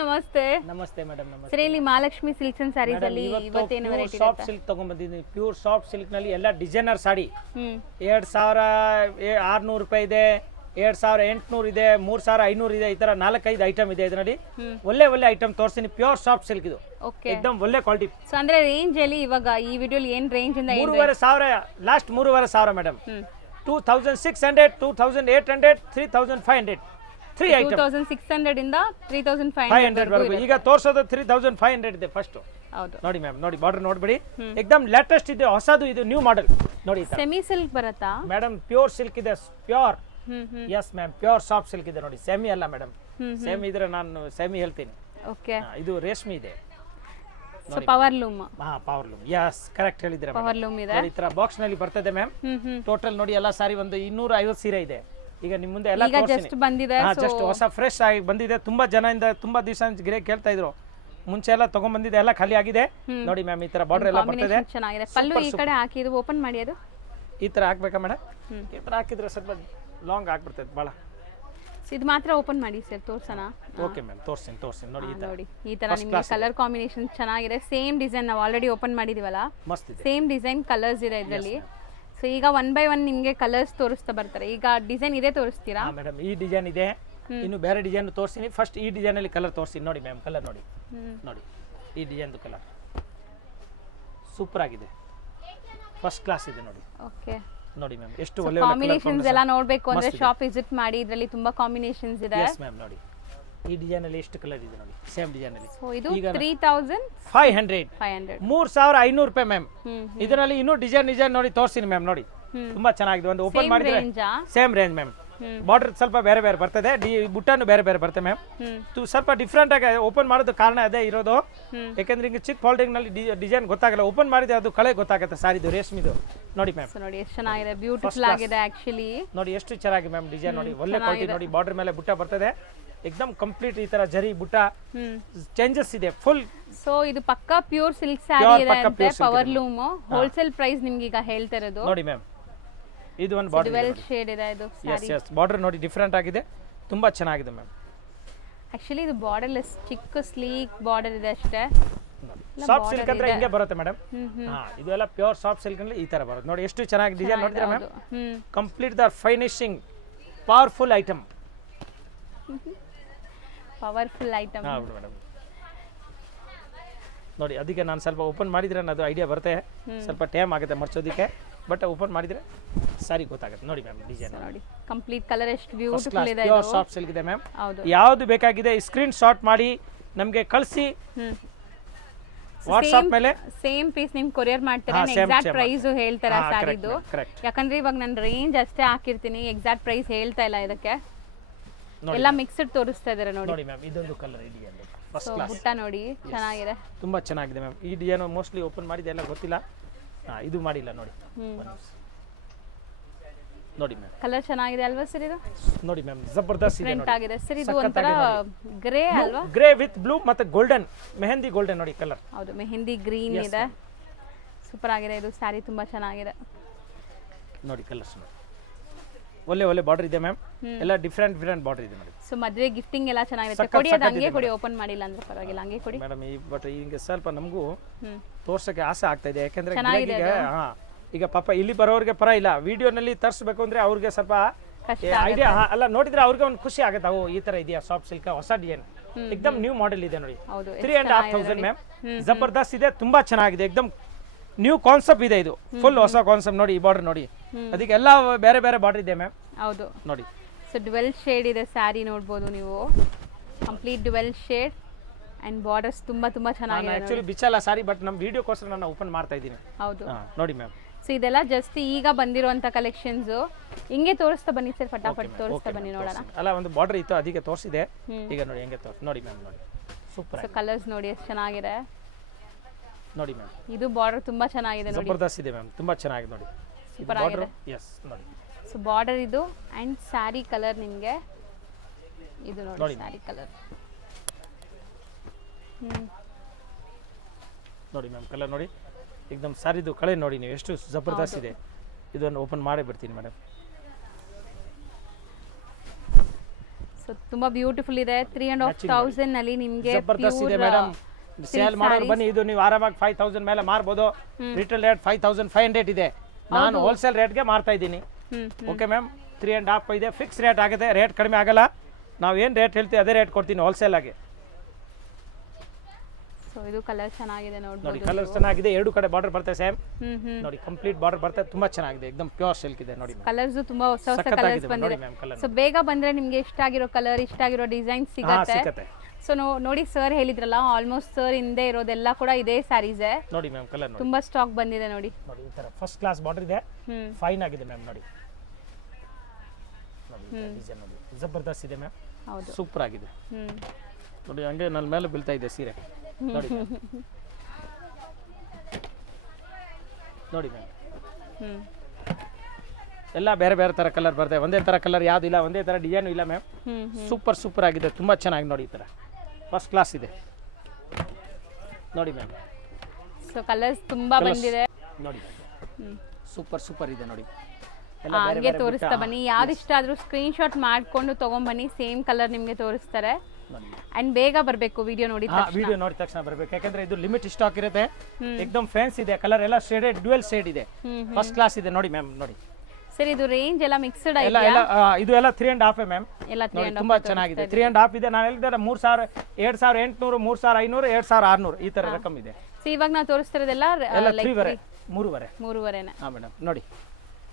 ನಮಸ್ತೆ ನಮಸ್ತೆ ಮೇಡಮ್. ನಮಸ್ತೆ ಸರ್, ಇಲ್ಲಿ ಮಹಾಲಕ್ಷ್ಮಿ ಸಿಲ್ಕ್ಸ್ ಅಂಡ್ ಸ್ಯಾರೀಸ್ ಅಲ್ಲಿ ಇವತ್ತೇನು ವೆರೈಟಿ ಸಾಫ್ಟ್ ಸಿಲ್ಕ್ ತಗೊಂಡ್ಬಂದಿದ್ದೀನಿ. ಪ್ಯೂರ್ ಸಾಫ್ಟ್ ಸಿಲ್ಕ್ ನಲ್ಲಿ ಎಲ್ಲ ಡಿಸೈನರ್ ಸಾಡಿ 2600 ರೂಪಾಯಿ ಇದೆ, 2800 ಇದೆ, 3500 ಇದೆ. ಈ ತರ 4-5 ಐಟಮ್ ಇದೆ ಇದರಲ್ಲಿ. ಒಳ್ಳೆ ಐಟಮ್ ತೋರಿಸ್ತೀನಿ. ಪ್ಯೂರ್ ಸಾಫ್ಟ್ ಸಿಲ್ಕ್ ಇದು, ಓಕೆ, एकदम ಒಳ್ಳೆ ಕ್ವಾಲಿಟಿ. ಸೊ ಅಂದ್ರೆ ರೇಂಜ್ ಅಲ್ಲಿ ಇವಾಗ ಈ ವಿಡಿಯೋಲಿ ಏನ್ ರೇಂಜ್ ಇಂದ 3500, ಲಾಸ್ಟ್ 3500 ಮೇಡಮ್. 2600, 2800, 3500, 3 ಐಟಮ್. 2600 ಇಂದ 3500 ವರೆಗೂ. ಈಗ ತೋರಿಸೋದು 3500 ಇದೆ ಫಸ್ಟ್. ಹೌದು ನೋಡಿ ಮ್ಯಾಮ್, ನೋಡಿ ಬಾರ್ಡರ್ ನೋಡ್ಬೇಡಿ, ಎಕ್ದಮ್ ಲೇಟೆಸ್ಟ್ ಇದೆ, ಹೊಸದು ಇದು, ನ್ಯೂ ಮಾಡೆಲ್ ನೋಡಿ. ಸೆಮಿ ಸಿಲ್ಕ್ ಬರುತ್ತಾ ಮೇಡಮ್? ಪ್ಯೂರ್ ಸಿಲ್ಕ್ ಇದೆ, pure. Yes ma'am, pure soft silk ಇದೆ ನೋಡಿ. ಸೆಮಿ ಅಲ್ಲ ಮೇಡಮ್, ಸೆಮಿ ಇದ್ರೆ ನಾನು ಸೆಮಿ ಹೇಳ್ತೀನಿ. ಓಕೆ, ಇದು ರೇಷ್ಮೆ ಇದೆ. So power loom. ಹಾ, ಪವರ್ ಲೂಮ್. ಎಸ್, ಕರೆಕ್ಟ್ ಹೇಳಿದ್ರೆ. ಪವರ್ ಲೂಮ್ ಇದೆ ನೋಡಿ, ಈ ತರ ಬಾಕ್ಸ್ ನಲ್ಲಿ ಬರ್ತದೆ ಮ್ಯಾಮ್. ಟೋಟಲ್ ನೋಡಿ ಎಲ್ಲ ಸಾರಿ ಒಂದು 250 ಸೀರೆ ಇದೆ. ಈಗ ನಿಮ್ ಮುಂದೆ ಎಲ್ಲ ಜಸ್ಟ್ ಬಂದಿದೆ, ಜಸ್ಟ್ ಹೊಸ ಫ್ರೆಶ್ ಆಗಿ ಬಂದಿದೆ. ತುಂಬಾ ಜನ ತುಂಬಾ ದಿವಸ ಗಿರೆ ಕೇಳ್ತಾ ಇದ್ರು. ಮುಂಚೆ ಎಲ್ಲ ತಗೊಂಡ್ ಬಂದಿದೆ, ಎಲ್ಲ ಖಾಲಿ ಆಗಿದೆ. ನೋಡಿ ಮ್ಯಾಮ್, ಈ ತರ ಬಾರ್ಡರ್ ಎಲ್ಲ ಬರ್ತದೆ. ಚೆನ್ನಾಗಿದೆ. ಪಲ್ಲು ಈ ಕಡೆ ಹಾಕಿ ಇದು ಓಪನ್ ಮಾಡಿ, ಅದು ಈ ತರ ಹಾಕ್ಬೇಕಾ ಮೇಡಮ್? ಈ ತರ ಹಾಕಿದ್ರೆ ಸ್ವಲ್ಪ ಲಾಂಗ್ ಆಗ್ಬಿಡ್ತದೆ ಭಾಳ. ಇದು ಮಾತ್ರ ಓಪನ್ ಮಾಡಿ ಸರ್, ತೋರ್ಸೋಣ. ಓಕೆ ಮ್ಯಾಮ್, ತೋರಿಸ್ತೀನಿ ನೋಡಿ. ನೋಡಿ ಈ ತರ ನಿಮಗೆ ಕಲರ್ ಕಾಂಬಿನೇಷನ್ ಚೆನ್ನಾಗಿದೆ. ಸೇಮ್ ಡಿಸೈನ್ ನಾವು ಆಲ್ರೆಡಿ ಓಪನ್ ಮಾಡಿದೀವಲ್ಲ, ಮಸ್ತ್ ಇದೆ. ಸೇಮ್ ಡಿಸೈನ್ ಕಲರ್ಸ್ ಇದೆ ಇದರಲ್ಲಿ. ಸೊ ಈಗ 1 by 1 ನಿಮಗೆ ಕಲರ್ಸ್ ತೋರಿಸ್ತಾ ಬರ್ತಾರೆ. ಈಗ ಡಿಸೈನ್ ಇದೆ ತೋರಿಸ್ತೀರಾ? ಮೇಡಮ್, ಈ ಡಿಸೈನ್ ಇದೆ, ಇನ್ನು ಬೇರೆ ಡಿಸೈನ್ ತೋರಿಸ್ತೀನಿ. ಫಸ್ಟ್ ಈ ಡಿಸೈನ್ ಅಲ್ಲಿ ಕಲರ್ ತೋರಿಸ್ತೀನಿ. ನೋಡಿ ಮ್ಯಾಮ್, ಕಲರ್ ನೋಡಿ. ನೋಡಿ ಈ ಡಿಸೈನ್ ಕಲರ್ ಸೂಪರ್ ಆಗಿದೆ, ಫಸ್ಟ್ ಕ್ಲಾಸ್ ಇದೆ ನೋಡಿ. ಓಕೆ, ನೋಡಿ ಮ್ಯಾಮ್, ಎಷ್ಟು ಒಳ್ಳೆ ಕಾಂಬಿನೇಷನ್ಸ್ ಎಲ್ಲ ನೋಡಬೇಕು ಅಂದ್ರೆ ಶಾಪ್ ವಿಸಿಟ್ ಮಾಡಿ. ಇದರಲ್ಲಿ ತುಂಬಾ ಕಾಂಬಿನೇಷನ್ಸ್ ಇದೆ. ಎಸ್ ಮ್ಯಾಮ್, ನೋಡಿ ಈ ಡಿಸೈನ್ ಅಲ್ಲಿ ಎಷ್ಟು ಕಲರ್ ಇದೆ ನೋಡಿ, ಸೇಮ್ ಡಿಸೈನ್ ಅಲ್ಲಿ. ಸೊ ಇದು 3500 3500 ರೂಪಾಯಿ ಮ್ಯಾಮ್. ಇದರಲ್ಲಿ ಇನ್ನೂ ಡಿಸೈನ್ ನೋಡಿ ತೋರಿಸ್ತೀನಿ ಮ್ಯಾಮ್. ನೋಡಿ ತುಂಬಾ ಚೆನ್ನಾಗಿದೆ. ಒಂದು ಓಪನ್ ಮಾಡಿದ್ರೆ ಸೇಮ್ ರೇಂಜ್ ಮ್ಯಾಮ್. ಬಾರ್ಡರ್ ಸ್ವಲ್ಪ ಬೇರೆ ಬರ್ತದೆ, ಬುಟ್ಟನು ಬೇರೆ ಬರ್ತದೆ ಮ್ಯಾಮ್. ಸ್ವಲ್ಪ ಡಿಫ್ರೆಂಟ್ ಆಗಿ ಓಪನ್ ಮಾಡೋದು ಕಾರಣ ಅದೇ ಇರೋದು. ಯಾಕಂದ್ರೆ ಹಿಂಗೆ ಚಿಕ್ಕ ಫೋಲ್ಡಿಂಗ್ ನಲ್ಲಿ ಡಿಸೈನ್ ಗೊತ್ತಾಗಲ್ಲ, ಓಪನ್ ಮಾಡಿದ್ರೆ ಅದು ಕಳೆ ಗೊತ್ತಾಗುತ್ತೆ ಸಾರಿದು, ರೇಷ್ಮಿದು. ನೋಡಿ ಮ್ಯಾಮ್, ನೋಡಿ ಎಷ್ಟು ಚೆನ್ನಾಗಿದೆ, ಬ್ಯೂಟಿಫುಲ್ ಆಗಿದೆ ಆಕ್ಚುಲಿ. ನೋಡಿ ಎಷ್ಟು ಚೆನ್ನಾಗಿ ಮ್ಯಾಮ್ ಡಿಸೈನ್ ನೋಡಿ, ಒಳ್ಳೆ ಕ್ವಾಲಿಟಿ ನೋಡಿ. ಬಾರ್ಡರ್ ಮೇಲೆ ಬುಟ್ಟ ಬರ್ತದೆ, ಎಕ್ದಮ್ ಕಂಪ್ಲೀಟ್ ಈ ತರ ಜರಿ ಬುಟ್ಟ ಚೇಂಜಸ್ ಇದೆ ಫುಲ್. ಸೊ ಇದು ಪಕ್ಕಾ ಪ್ಯೂರ್ ಸಿಲ್ಕ್ ಸ್ಯಾರಿ ಇದೆ ಅಂತೆ, ಪವರ್ ಲೂಮ್. ಹೋಲ್ಸೇಲ್ ಪ್ರೈಸ್ ನಿಮ್ಗೆ ಈಗ ಹೇಳ್ತಾ ಇರೋದು. ನೋಡಿ ಮ್ಯಾಮ್, ಇದು ಒಂದು ಬಾರ್ಡರ್ ಡ್ಯುಯಲ್ ಶೇಡ್ ಇದೆ ಇದು ಸ್ಯಾರಿ. ಎಸ್, ಬಾರ್ಡರ್ ನೋಡಿ ಡಿಫರೆಂಟ್ ಆಗಿದೆ, ತುಂಬಾ ಚೆನ್ನಾಗಿದೆ ಮ್ಯಾಮ್. ಆಕ್ಚುಲಿ ಇದು ಬಾರ್ಡರ್ ಲೆಸ್, ಚಿಕ್ಕ ಸ್ಲೀಕ್ ಬಾರ್ಡರ್ ಇದೆ ಅಷ್ಟೇ. ಸಾಫ್ಟ್ ಸಿಲ್ಕ್ ಅಂದ್ರೆ ಹಿಂಗೆ ಬರುತ್ತೆ ಮೇಡಮ್. ಇದು ಎಲ್ಲ ಪ್ಯೂರ್ ಸಾಫ್ಟ್ ಸಿಲ್ಕ್ ನಲ್ಲಿ ಈ ತರ ಬರುತ್ತೆ ನೋಡಿ. ಎಷ್ಟು ಚೆನ್ನಾಗಿ ಡಿಸೈನ್ ನೋಡ್ತೀರಾ ma'am? Complete the finishing, powerful item. Powerful item. ಹೌದು ಮೇಡಮ್. ನೋಡಿ ಅದಕ್ಕೆ ನಾನು ಸ್ವಲ್ಪ ಓಪನ್ ಮಾಡಿದ್ರೆ ಅದು ಐಡಿಯಾ ಬರುತ್ತೆ. ಸ್ವಲ್ಪ ಟೈಮ್ ಆಗುತ್ತೆ ಮರ್ಚೋದಕ್ಕೆ, ಬಟ್ ಓಪನ್ ಮಾಡಿದ್ರೆ ಸಾರಿ ಗೊತ್ತಾಗುತ್ತೆ. ನೋಡಿ ಮ್ಯಾಮ್, ಡಿಸೈನ್ ನೋಡಿ, ಕಂಪ್ಲೀಟ್ ಕಲರ್ ಎಷ್ಟು ಬ್ಯೂಟಿಫುಲ್ ಇದೆ. ಪ್ಯೂರ್ ಸಾಫ್ಟ್ ಸಿಲ್ಕ್ ಇದೆ ಮ್ಯಾಮ್. ಹೌದು, ಯಾವುದು ಬೇಕಾಗಿದೆ ಸ್ಕ್ರೀನ್ ಶಾಟ್ ಮಾಡಿ ನಮಗೆ ಕಳಿಸಿ ವಾಟ್ಸ್ಆಪ್ ಮೇಲೆ. ಸೇಮ್ ಪೀಸ್ ನಿಮ್ಗೆ ಕೊರಿಯರ್ ಮಾಡ್ತಾರೆ. ಎಕ್ಸಾಕ್ಟ್ ಪ್ರೈಸ್ ಹೇಳ್ತಾರೆ ಸ್ಯಾರಿದು, ಯಾಕಂದ್ರೆ ಇವಾಗ ನಾನು ರೇಂಜ್ ಅಷ್ಟೇ ಹಾಕಿರ್ತೀನಿ, ಎಕ್ಸಾಕ್ಟ್ ಪ್ರೈಸ್ ಹೇಳ್ತಾ ಇಲ್ಲ ಇದಕ್ಕೆ. ಎಲ್ಲ ಮಿಕ್ಸ್ಡ್ ತೋರಿಸ್ತಾ ಇದ್ದಾರೆ ನೋಡಿ. ನೋಡಿ ಮ್ಯಾಮ್, ಇದೊಂದು ಕಲರ್ ಡಿಸೈನ್ ಫಸ್ಟ್ ಕ್ಲಾಸ್. ಬುಟ್ಟ ನೋಡಿ ಚೆನ್ನಾಗಿದೆ, ತುಂಬಾ ಚೆನ್ನಾಗಿದೆ ಮ್ಯಾಮ್. ಈ ಡಿಸೈನ್ ಮೋಸ್ಟ್ಲಿ ಓಪನ್ ಮಾಡಿದೆ ಎಲ್ಲ ಗೊತ್ತಿಲ್ಲ, ಇದು ಮಾಡಿಲ್ಲ ನೋಡಿ. ನೋಡಿ ಮ್ಯಾಮ್, ಕಲರ್ ಚೆನ್ನಾಗಿದೆ ಅಲ್ವಾ ಸರ್? ಇದು ನೋಡಿ ಮ್ಯಾಮ್, ಜಬರ್ದಸ್ತ್ ಇದೆ ನೋಡಿ. ಆಗಿದೆ ಸರ್. ಇದು ಒಂತರ ಗ್ರೇ ಅಲ್ವಾ? ಗ್ರೇ ವಿತ್ ಬ್ಲೂ ಮತ್ತೆ ಗೋಲ್ಡನ್, ಮೆಹಂದಿ ಗೋಲ್ಡನ್ ನೋಡಿ ಕಲರ್. ಹೌದು, ಮೆಹಂದಿ ಗ್ರೀನ್ ಇದೆ, ಸೂಪರ್ ಆಗಿದೆ ಇದು ಸ್ಯಾರಿ, ತುಂಬಾ ಚೆನ್ನಾಗಿದೆ ನೋಡಿ. ಕಲರ್ಸ್ ನೋಡಿ, ಒಳ್ಳೆ ಬಾರ್ಡರ್ ಇದೆ ಮ್ಯಾಮ್. ಎಲ್ಲ ಡಿಫರೆಂಟ್ ಬಾರ್ಡರ್ ಇದೆ ನೋಡಿ. ಸೊ ಮದುವೆ ಗಿಫ್ಟಿಂಗ್ ಎಲ್ಲ ಚೆನ್ನಾಗಿರುತ್ತೆ. ಕೊಡಿ, ಅದು ಹಂಗೆ ಕೊಡಿ, ಓಪನ್ ಮಾಡಿಲ್ಲ ಅಂದ್ರೆ ಪರವಾಗಿಲ್ಲ, ಹಂಗೆ ಕೊಡಿ ಮೇಡಮ್. ಬಟ್ ಈಗ ಸ್ವಲ್ಪ ನಮಗೂ ತೋರ್ಸಕ್ಕೆ ಆಸೆ ಆಗ್ತಾ ಇದೆ, ಯಾಕಂದ್ರೆ ಈಗ ಪಾಪ ಇಲ್ಲಿ ಬರೋರಿಗೆ ಪರ ಇಲ್ಲ, ವಿಡಿಯೋನಲ್ಲಿ ತರಿಸ್ಬೇಕು ಅಂದ್ರೆ ಅವ್ರಿಗೆ ಸ್ವಲ್ಪ ಐಡಿಯಾ ಅಲ್ಲ, ನೋಡಿದ್ರೆ ಅವ್ರಿಗೆ ಒಂದು ಖುಷಿ ಆಗುತ್ತೆ. ಅವು ಈ ತರ ಇದೆಯಾ ಸಾಫ್ಟ್ ಸಿಲ್ಕ್, ಹೊಸ ಡಿಸೈನ್, ಎಕ್ದಮ್ ನ್ಯೂ ಮಾಡೆಲ್ ಇದೆ ನೋಡಿ. 3,500 ಮ್ಯಾಮ್, ಜಬರ್ದಸ್ತ್ ಇದೆ, ತುಂಬಾ ಚೆನ್ನಾಗಿದೆ. ಎಕ್ದಮ್ ನ್ಯೂ ಕಾನ್ಸೆಪ್ಟ್ ಇದೆ, ಇದು ಫುಲ್ ಹೊಸ ಕಾನ್ಸೆಪ್ಟ್ ನೋಡಿ. ಈ ಬಾರ್ಡರ್ ನೋಡಿ, ಅದಕ್ಕೆ ಎಲ್ಲ ಬೇರೆ ಬಾರ್ಡರ್ ಇದೆ ಮ್ಯಾಮ್. ಹೌದು ನೋಡಿ. ಸೊ ಡ್ಯುಯಲ್ ಶೇಡ್ ಇದೆ ಸ್ಯಾರಿ, ನೋಡ್ಬೋದು ನೀವು, complete dual shade and borders ತುಂಬಾ ಚೆನ್ನಾಗಿದೆ. ಆಕ್ಚುಲಿ ಬಿಚ್ಚಲ್ಲ ಸಾರಿ, ಬಟ್ ನಮ್ಮ ವಿಡಿಯೋಕ್ಕೋಸ್ಕರ ನಾನು ಓಪನ್ ಮಾಡ್ತಾ ಇದ್ದೀನಿ. ಹೌದು, ನೋಡಿ ಮ್ಯಾಮ್. ಸೊ ಇದೆಲ್ಲ ಜಸ್ಟ್ ಈಗ ಬಂದಿರುವಂತ ಕಲೆಕ್ಷನ್ಸ್. ಹಿಂಗೆ ತೋರಿಸ್ತಾ ಬನ್ನಿ ಸರ್, ಫಟಾಫಟ್ ತೋರಿಸ್ತಾ ಬನ್ನಿ ನೋಡೋಣ. ಅಲ್ಲ, ಒಂದು ಬಾರ್ಡರ್ ಇತ್ತು ಅದಕ್ಕೆ ತೋರಿಸಿದೆ. ಈಗ ನೋಡಿ ಹೆಂಗೆ ತೋರಿಸಿ. ನೋಡಿ ಮ್ಯಾಮ್, ನೋಡಿ ಸೂಪರ್. ಸೊ ಕಲರ್ಸ್ ನೋಡಿ ಎಷ್ಟು ಚೆನ್ನಾಗಿದೆ ನೋಡಿ ಮ್ಯಾಮ್. ಇದು ಬಾರ್ಡರ್ ತುಂಬಾ ಚೆನ್ನಾಗಿದೆ ನೋಡಿ, ಜಬರ್ದಸ್ತ್ ಇದೆ ಮ್ಯಾಮ್, ತುಂಬಾ ಚೆನ್ನಾಗಿದೆ ನೋಡಿ. ಸೂಪರ್ ಆಗಿದೆ. ಎಸ್ ನೋಡಿ. ಸೊ ಬಾರ್ಡರ್ ಇದು ಅಂಡ್ ಸ್ಯಾರಿ ಕಲರ್ ನಿಮಗೆ ಇದು ನೋಡಿ, ಸ್ಯಾರಿ ಕಲರ್ ನೋಡಿ ಮ್ಯಾಮ್. ಕಲರ್ ನೋಡಿ, ಎಕ್ದಮ್ ಸಾರಿದು ಕಳೆ ನೋಡಿ ನೀವು, ಎಷ್ಟು ಜಬರ್ದಸ್ತ್ ಇದೆ. ಇದನ್ನು ಓಪನ್ ಮಾಡೇ ಬಿಡ್ತೀನಿ ಮೇಡಮ್. ಸೊ ಸೊ ತುಂಬಾ ಬ್ಯೂಟಿಫುಲ್ ಇದೆ 3,500 ನಲ್ಲಿ ನಿಮಗೆ ಜಬರ್ದಸ್ತ್ ಇದೆ ಮೇಡಮ್. ಸೇಲ್ ಮಾಡೋರು ಬನ್ನಿ, ಇದು ನೀವು ಆರಾಮಾಗಿ 5,000 ಮೇಲೆ ಮಾರ್ಬೋದು. ರಿಟೇಲ್ ರೇಟ್ 5,500 ಇದೆ, ನಾನು ಹೋಲ್ಸೇಲ್ ರೇಟ್ಗೆ ಮಾರ್ತಾ ಇದ್ದೀನಿ. ಓಕೆ ಮ್ಯಾಮ್, 3.5 ಇದೆ, ಫಿಕ್ಸ್ ರೇಟ್ ಆಗುತ್ತೆ, ರೇಟ್ ಕಡಿಮೆ ಆಗಲ್ಲ. ನಾವು ಏನು ರೇಟ್ ಹೇಳ್ತೀವಿ ಅದೇ ರೇಟ್ ಕೊಡ್ತೀನಿ ಹೋಲ್ಸೇಲ್ ಆಗಿ. ಸೊ ಇದು ಕಲರ್ ಚೆನ್ನಾಗಿದೆ ನೋಡಿ, ನೋಡಬಹುದು. ಕಲರ್ ಚೆನ್ನಾಗಿದೆ, ಎರಡು ಕಡೆ ಬಾರ್ಡರ್ ಬರ್ತದೆ ಸೇಮ್. ನೋಡಿ ಕಂಪ್ಲೀಟ್ ಬಾರ್ಡರ್ ಬರ್ತದೆ, ತುಂಬಾ ಚೆನ್ನಾಗಿದೆ, एकदम ಪ್ಯೂರ್ ಸಿಲ್ಕ್ ಇದೆ ನೋಡಿ. ಕಲರ್ಸ್ ತುಂಬಾ ಹೊಸ ಹೊಸ ಕಲರ್ಸ್ ಬಂದಿದೆ. ಸೊ ಬೇಗ ಬಂದ್ರೆ ನಿಮಗೆ ಇಷ್ಟ ಆಗಿರೋ ಕಲರ್, ಇಷ್ಟ ಆಗಿರೋ ಡಿಸೈನ್ ಸಿಗುತ್ತೆ. ಸೊ ನೋಡಿ ಸರ್ ಹೇಳಿದ್ರಲ್ಲ, ಆಲ್ಮೋಸ್ಟ್ ಸರ್ ಹಿಂದೆ ಇರೋದೆಲ್ಲ ಕೂಡ ಇದೇ ಸ್ಯಾರೀಸ್ ನೋಡಿ ಮ್ಯಾಮ್. ಕಲರ್ ನೋಡಿ, ತುಂಬಾ ಸ್ಟಾಕ್ ಬಂದಿದೆ ನೋಡಿ. ನೋಡಿ ಈ ತರ ಫಸ್ಟ್ ಕ್ಲಾಸ್ ಬಾರ್ಡರ್ ಇದೆ, ಫೈನ್ ಆಗಿದೆ ಮ್ಯಾಮ್. ನೋಡಿ ಡಿಸೈನ್ ನೋಡಿ, ಜಬರ್ದಸ್ತ್ ಇದೆ ಮ್ಯಾಮ್. ಹೌದು, ಸೂಪರ್ ಆಗಿದೆ ನೋಡಿ. ಹಂಗೆ ನನ್ನ ಮೇಲೆ ಬೀಳ್ತಾ ಇದೆ ಸೀರೆ ನೋಡಿ ನೋಡಿ ಮ್ಯಾಮ್. ಎಲ್ಲ ಬೇರೆ ಬೇರೆ ತರ ಕಲರ್ ಬರ್ತದೆ, ಒಂದೇ ತರ ಕಲರ್ ಯಾವ್ದು ಇಲ್ಲ, ಒಂದೇ ತರ ಡಿಸೈನ್ ಇಲ್ಲ ಮ್ಯಾಮ್. ಸೂಪರ್ ಆಗಿದೆ, ತುಂಬಾ ಚೆನ್ನಾಗಿ ನೋಡಿ. ಈ ತರ ಫಸ್ಟ್ ಕ್ಲಾಸ್ ಇದೆ ನೋಡಿ ಮ್ಯಾಮ್. ಸೊ ಕಲರ್ಸ್ ತುಂಬಾ ಬಂದಿದೆ ನೋಡಿ, ಸೂಪರ್ ಇದೆ ನೋಡಿ. ಹಂಗೆ ತೋರಿಸ್ತಾ ಬನ್ನಿ, ಯಾವ್ದು ಇಷ್ಟ ಆದ್ರೂ ಸ್ಕ್ರೀನ್ ಶಾಟ್ ಮಾಡ್ಕೊಂಡು ತಗೊಂಡ್ಬನ್ನಿ, ಸೇಮ್ ಕಲರ್ ನಿಮ್ಗೆ ತೋರಿಸ್ತಾರೆ. ಅಂಡ್ ಬೇಗ ಬರಬೇಕು, ವಿಡಿಯೋ ನೋಡಿದ ತಕ್ಷಣ ಬರಬೇಕು, ಯಾಕಂದ್ರೆ ಇದು ಲಿಮಿಟ್ ಸ್ಟಾಕ್ ಇರುತ್ತೆ. एकदम ಫ್ಯಾನ್ಸಿ ಇದೆ, ಕಲರ್ ಎಲ್ಲ ಶೇಡೆಡ್, ಡ್ಯುಯಲ್ ಶೇಡ್ ಇದೆ, ಫಸ್ಟ್ ಕ್ಲಾಸ್ ಇದೆ ನೋಡಿ ಮ್ಯಾಮ್. ನೋಡಿ ಸರ್, ಇದು ರೇಂಜ್ ಎಲ್ಲ ಮಿಕ್ಸ್ಡ್ ಎಲ್ಲ ಇದು ಎಲ್ಲ 3.5 ಮ್ಯಾಮ್. ನೋಡಿ ತುಂಬಾ ಚೆನ್ನಾಗಿದೆ, 3.5 ಇದೆ. ನಾನು ಹೇಳಿದ್ರೆ 3,000, 2,800, 3,500, 2,600 ಈ ತರ ರಕಮ್ ಇದೆ. ಸೊ ಇವಾಗ ನಾವು ತೋರಿಸ್ತಿರೋದೆಲ್ಲ ಮೂರುವರೆನೆ. ಹಾ ಮೇಡಮ್. ನೋಡಿ